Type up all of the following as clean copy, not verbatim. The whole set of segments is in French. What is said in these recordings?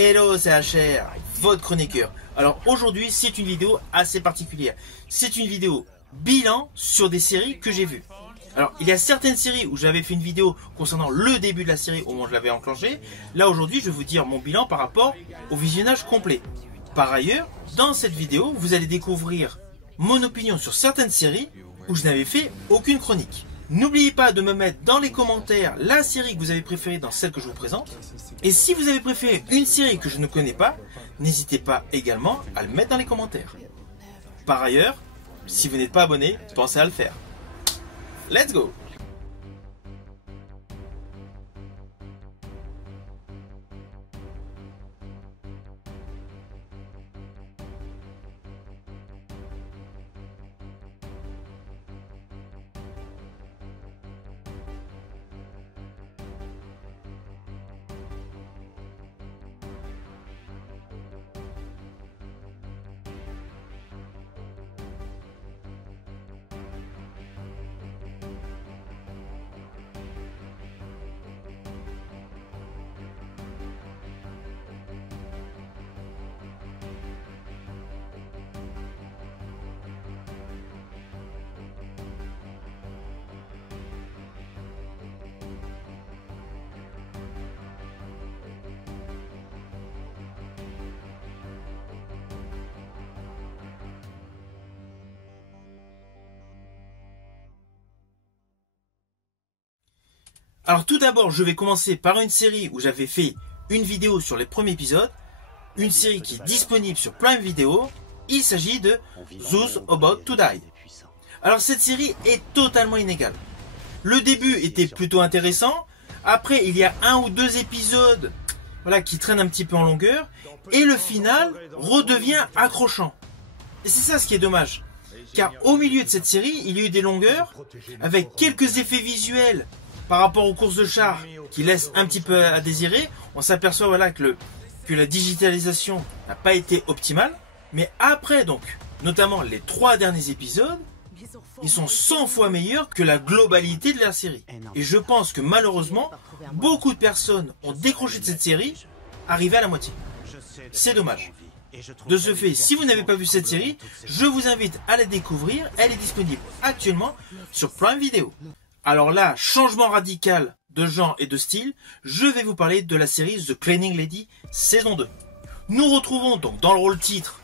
Hello, c'est HR, votre chroniqueur. Alors aujourd'hui, c'est une vidéo assez particulière. C'est une vidéo bilan sur des séries que j'ai vues. Alors, il y a certaines séries où j'avais fait une vidéo concernant le début de la série au moment où je l'avais enclenchée. Là, aujourd'hui, je vais vous dire mon bilan par rapport au visionnage complet. Par ailleurs, dans cette vidéo, vous allez découvrir mon opinion sur certaines séries où je n'avais fait aucune chronique. N'oubliez pas de me mettre dans les commentaires la série que vous avez préférée dans celle que je vous présente. Et si vous avez préféré une série que je ne connais pas, n'hésitez pas également à le mettre dans les commentaires. Par ailleurs, si vous n'êtes pas abonné, pensez à le faire. Let's go! Alors tout d'abord, je vais commencer par une série où j'avais fait une vidéo sur les premiers épisodes. Une série qui est disponible sur Prime Video. Il s'agit de Those About to Die. Alors cette série est totalement inégale. Le début était plutôt intéressant. Après, il y a un ou deux épisodes qui traînent un petit peu en longueur. Et le final redevient accrochant. Et c'est ça ce qui est dommage. Car au milieu de cette série, il y a eu des longueurs avec quelques effets visuels par rapport aux courses de chars qui laissent un petit peu à désirer. On s'aperçoit que la digitalisation n'a pas été optimale. Mais après donc, notamment les 3 derniers épisodes, ils sont 100 fois meilleurs que la globalité de la série. Et je pense que malheureusement, beaucoup de personnes ont décroché de cette série, arrivées à la moitié. C'est dommage. De ce fait, si vous n'avez pas vu cette série, je vous invite à la découvrir. Elle est disponible actuellement sur Prime Video. Alors là, changement radical de genre et de style, je vais vous parler de la série The Cleaning Lady saison 2. Nous retrouvons donc dans le rôle titre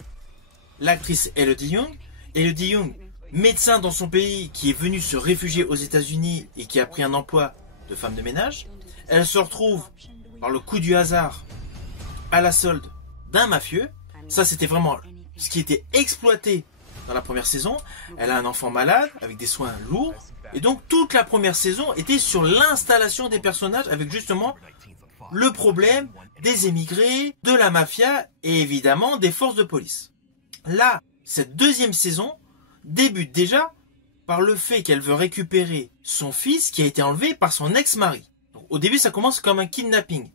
l'actrice Elodie Yung. Elodie Yung, médecin dans son pays qui est venue se réfugier aux États-Unis et qui a pris un emploi de femme de ménage. Elle se retrouve par le coup du hasard à la solde d'un mafieux. Ça, c'était vraiment ce qui était exploité dans la première saison. Elle a un enfant malade avec des soins lourds. Et donc toute la première saison était sur l'installation des personnages avec justement le problème des émigrés, de la mafia et évidemment des forces de police. Là, cette deuxième saison débute déjà par le fait qu'elle veut récupérer son fils qui a été enlevé par son ex-mari. Au début, ça commence comme un kidnapping.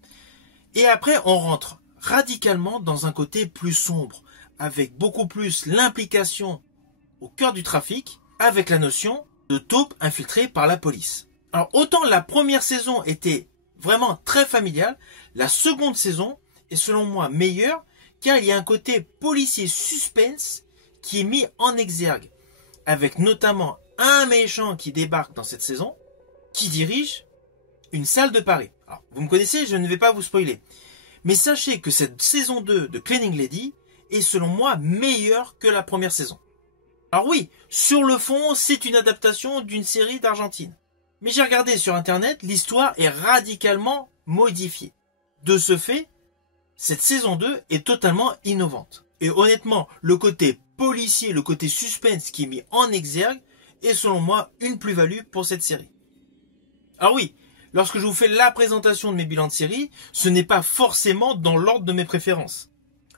Et après, on rentre radicalement dans un côté plus sombre, avec beaucoup plus l'implication au cœur du trafic, avec la notion de taupe infiltrée par la police. Alors autant la première saison était vraiment très familiale, la seconde saison est selon moi meilleure car il y a un côté policier suspense qui est mis en exergue, avec notamment un méchant qui débarque dans cette saison, qui dirige une salle de Paris. Alors, vous me connaissez, je ne vais pas vous spoiler. Mais sachez que cette saison 2 de Cleaning Lady est selon moi meilleure que la première saison. Alors oui, sur le fond, c'est une adaptation d'une série d'Argentine. Mais j'ai regardé sur internet, l'histoire est radicalement modifiée. De ce fait, cette saison 2 est totalement innovante. Et honnêtement, le côté policier, le côté suspense qui est mis en exergue est selon moi une plus-value pour cette série. Alors oui, lorsque je vous fais la présentation de mes bilans de série, ce n'est pas forcément dans l'ordre de mes préférences.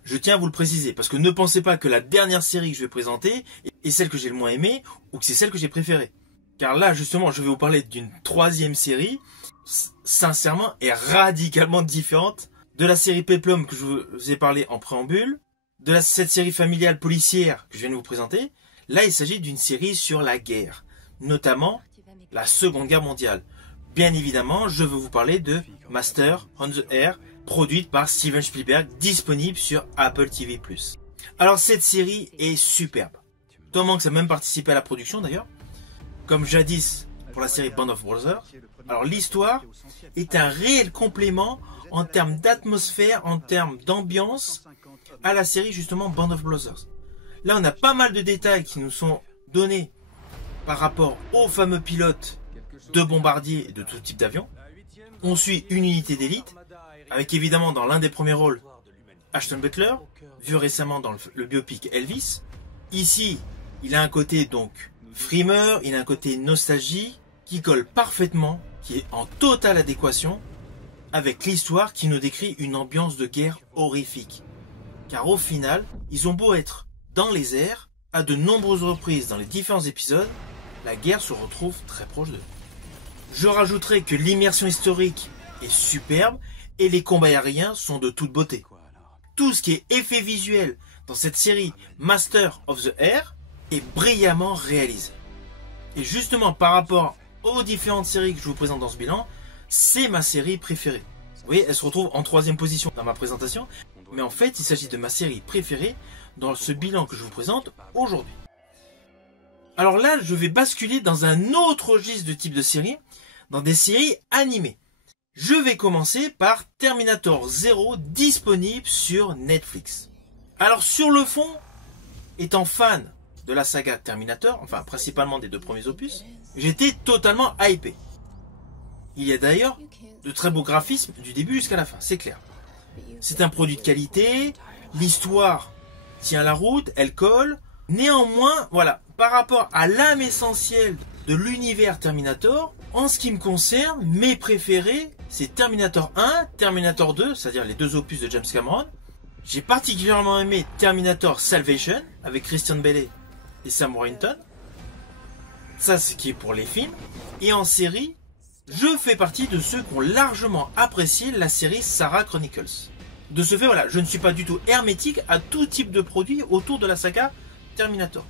Je tiens à vous le préciser, parce que ne pensez pas que la dernière série que je vais présenter est celle que j'ai le moins aimée, ou que c'est celle que j'ai préférée. Car là, justement, je vais vous parler d'une 3e série, sincèrement, et radicalement différente de la série Peplum que je vous ai parlé en préambule, de cette série familiale policière que je viens de vous présenter. Là, il s'agit d'une série sur la guerre, notamment la Seconde Guerre mondiale. Bien évidemment, je veux vous parler de Master on the Air, produite par Steven Spielberg, disponible sur Apple TV+. Alors cette série est superbe. Tom Hanks a même participé à la production d'ailleurs, comme jadis pour la série Band of Brothers. Alors l'histoire est un réel complément en termes d'atmosphère, en termes d'ambiance à la série justement Band of Brothers. Là on a pas mal de détails qui nous sont donnés par rapport aux fameux pilotes de bombardiers et de tout type d'avion. On suit une unité d'élite, avec évidemment dans l'un des premiers rôles Ashton Kutcher, vu récemment dans le biopic Elvis. Ici, il a un côté donc frimeur, il a un côté nostalgie qui colle parfaitement, qui est en totale adéquation avec l'histoire qui nous décrit une ambiance de guerre horrifique. Car au final, ils ont beau être dans les airs, à de nombreuses reprises dans les différents épisodes, la guerre se retrouve très proche d'eux. Je rajouterai que l'immersion historique est superbe et les combats aériens sont de toute beauté. Tout ce qui est effet visuel dans cette série Master of the Air est brillamment réalisé. Et justement par rapport aux différentes séries que je vous présente dans ce bilan, c'est ma série préférée. Vous voyez, elle se retrouve en 3e position dans ma présentation, mais en fait il s'agit de ma série préférée dans ce bilan que je vous présente aujourd'hui. Alors là, je vais basculer dans un autre registre de type de série, dans des séries animées. Je vais commencer par Terminator 0, disponible sur Netflix. Alors sur le fond, étant fan de la saga Terminator, enfin principalement des 2 premiers opus, j'étais totalement hypé. Il y a d'ailleurs de très beaux graphismes du début jusqu'à la fin, c'est clair. C'est un produit de qualité, l'histoire tient la route, elle colle. Néanmoins, voilà, par rapport à l'âme essentielle de l'univers Terminator, en ce qui me concerne, mes préférés, c'est Terminator 1, Terminator 2, c'est-à-dire les 2 opus de James Cameron. J'ai particulièrement aimé Terminator Salvation, avec Christian Bale et Sam Worthington. Ça, c'est qui est pour les films. Et en série, je fais partie de ceux qui ont largement apprécié la série Sarah Chronicles. De ce fait, voilà, je ne suis pas du tout hermétique à tout type de produit autour de la saga Terminator.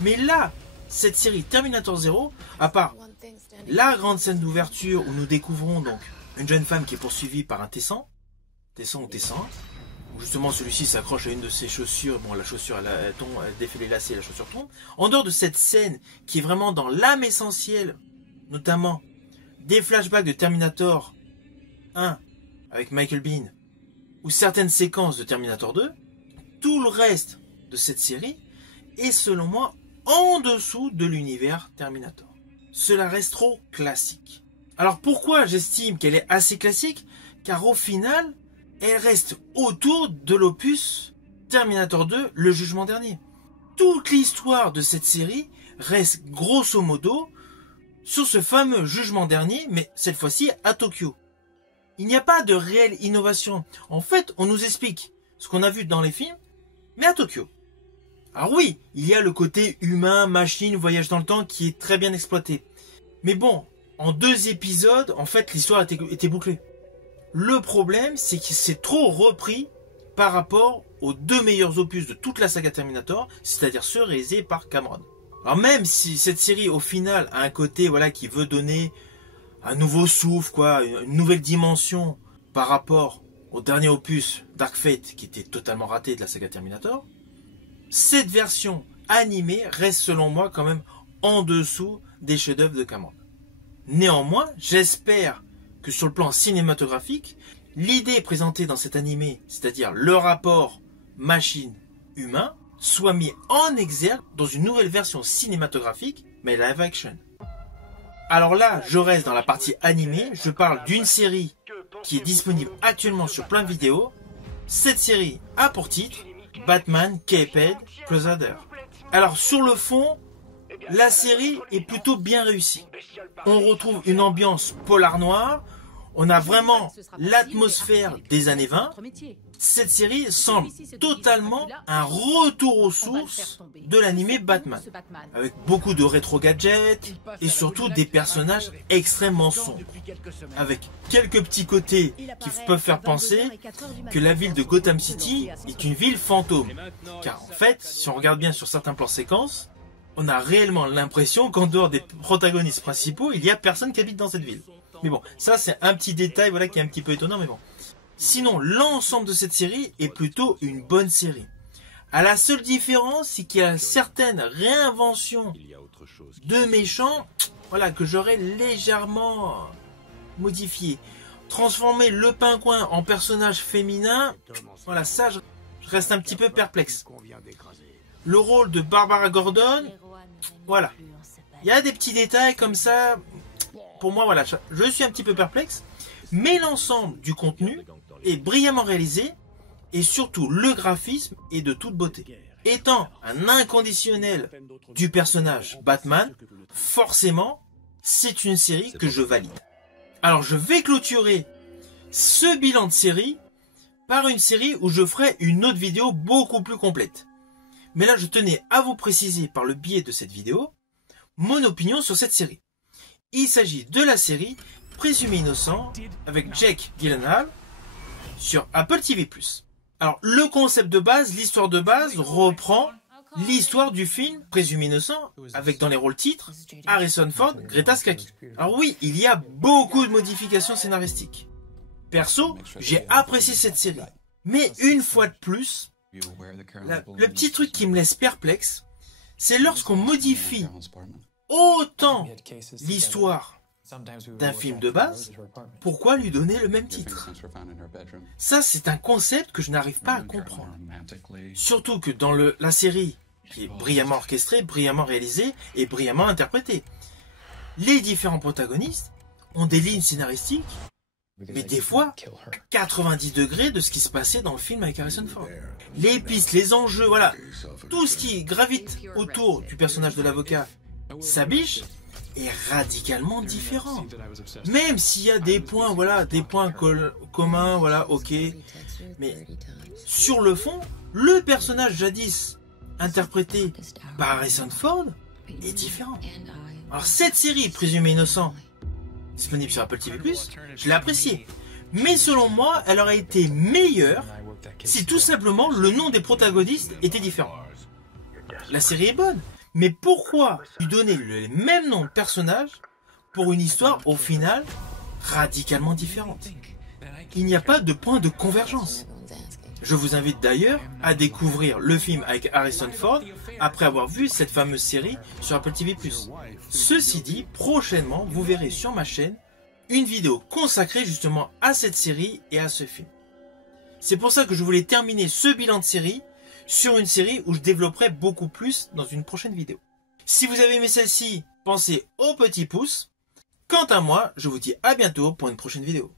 Mais là, cette série Terminator 0, à part la grande scène d'ouverture où nous découvrons donc une jeune femme qui est poursuivie par un Tessan ou Tessan, où justement celui-ci s'accroche à une de ses chaussures, bon la chaussure elle défait les lacets et la chaussure tombe. En dehors de cette scène qui est vraiment dans l'âme essentielle, notamment des flashbacks de Terminator 1 avec Michael Biehn, ou certaines séquences de Terminator 2, tout le reste de cette série est selon moi en dessous de l'univers Terminator. Cela reste trop classique. Alors pourquoi j'estime qu'elle est assez classique? Car au final, elle reste autour de l'opus Terminator 2, le jugement dernier. Toute l'histoire de cette série reste grosso modo sur ce fameux jugement dernier, mais cette fois-ci à Tokyo. Il n'y a pas de réelle innovation. En fait, on nous explique ce qu'on a vu dans les films, mais à Tokyo. Alors oui, il y a le côté humain, machine, voyage dans le temps qui est très bien exploité. Mais bon, en 2 épisodes, en fait, l'histoire était bouclée. Le problème, c'est qu'il s'est trop repris par rapport aux 2 meilleurs opus de toute la saga Terminator, c'est-à-dire ceux réalisés par Cameron. Alors même si cette série, au final, a un côté voilà qui veut donner un nouveau souffle, quoi, une nouvelle dimension par rapport au dernier opus Dark Fate qui était totalement raté de la saga Terminator, cette version animée reste selon moi quand même en dessous des chefs-d'œuvre de Cameron. Néanmoins, j'espère que sur le plan cinématographique, l'idée présentée dans cet animé, c'est-à-dire le rapport machine-humain, soit mis en exergue dans une nouvelle version cinématographique, mais live action. Alors là, je reste dans la partie animée, je parle d'une série qui est disponible actuellement sur plein de vidéos. Cette série a pour titre Batman Caped Crusader. Alors sur le fond, la série est plutôt bien réussie. On retrouve une ambiance polar noir, on a vraiment l'atmosphère des années 20. Cette série semble totalement un retour aux sources de l'animé Batman, avec beaucoup de rétro gadgets et surtout des personnages extrêmement sombres, avec quelques petits côtés qui peuvent faire penser que la ville de Gotham City est une ville fantôme. Car en fait, si on regarde bien sur certains plans séquences, on a réellement l'impression qu'en dehors des protagonistes principaux, il n'y a personne qui habite dans cette ville. Mais bon, ça c'est un petit détail voilà, qui est un petit peu étonnant, mais bon. Sinon, l'ensemble de cette série est plutôt une bonne série. À la seule différence, c'est qu'il y a certaines réinventions de méchants, voilà, que j'aurais légèrement modifié. Transformer le pingouin en personnage féminin, voilà, ça, je reste un petit peu perplexe. Le rôle de Barbara Gordon, voilà. Il y a des petits détails comme ça. Pour moi, voilà, je suis un petit peu perplexe. Mais l'ensemble du contenu est brillamment réalisé. Et surtout, le graphisme est de toute beauté. Étant un inconditionnel du personnage Batman, forcément, c'est une série que je valide. Alors, je vais clôturer ce bilan de série par une série où je ferai une autre vidéo beaucoup plus complète. Mais là, je tenais à vous préciser par le biais de cette vidéo mon opinion sur cette série. Il s'agit de la série Présumé innocent avec Jake Gyllenhaal sur Apple TV+. Alors, le concept de base, l'histoire de base reprend l'histoire du film Présumé innocent avec dans les rôles titres Harrison Ford, Greta Scacchi. Alors oui, il y a beaucoup de modifications scénaristiques. Perso, j'ai apprécié cette série. Mais une fois de plus, le petit truc qui me laisse perplexe, c'est lorsqu'on modifie autant l'histoire d'un film de base, pourquoi lui donner le même titre? Ça, c'est un concept que je n'arrive pas à comprendre. Surtout que dans la série, qui est brillamment orchestrée, brillamment réalisée et brillamment interprétée, les différents protagonistes ont des lignes scénaristiques, mais des fois, 90 degrés de ce qui se passait dans le film avec Harrison Ford. Les pistes, les enjeux, voilà, tout ce qui gravite autour du personnage de l'avocat, Sabiche, est radicalement différent. Même s'il y a des points, voilà, des points communs, voilà, ok. Mais sur le fond, le personnage jadis interprété par Harrison Ford est différent. Alors cette série, Présumé innocent, disponible sur Apple TV+, je l'ai appréciée. Mais selon moi, elle aurait été meilleure si tout simplement le nom des protagonistes était différent. La série est bonne. Mais pourquoi lui donner le même nom de personnage pour une histoire au final radicalement différente? Il n'y a pas de point de convergence. Je vous invite d'ailleurs à découvrir le film avec Harrison Ford après avoir vu cette fameuse série sur Apple TV+. Ceci dit, prochainement, vous verrez sur ma chaîne une vidéo consacrée justement à cette série et à ce film. C'est pour ça que je voulais terminer ce bilan de série sur une série où je développerai beaucoup plus dans une prochaine vidéo. Si vous avez aimé celle-ci, pensez au petit pouce. Quant à moi, je vous dis à bientôt pour une prochaine vidéo.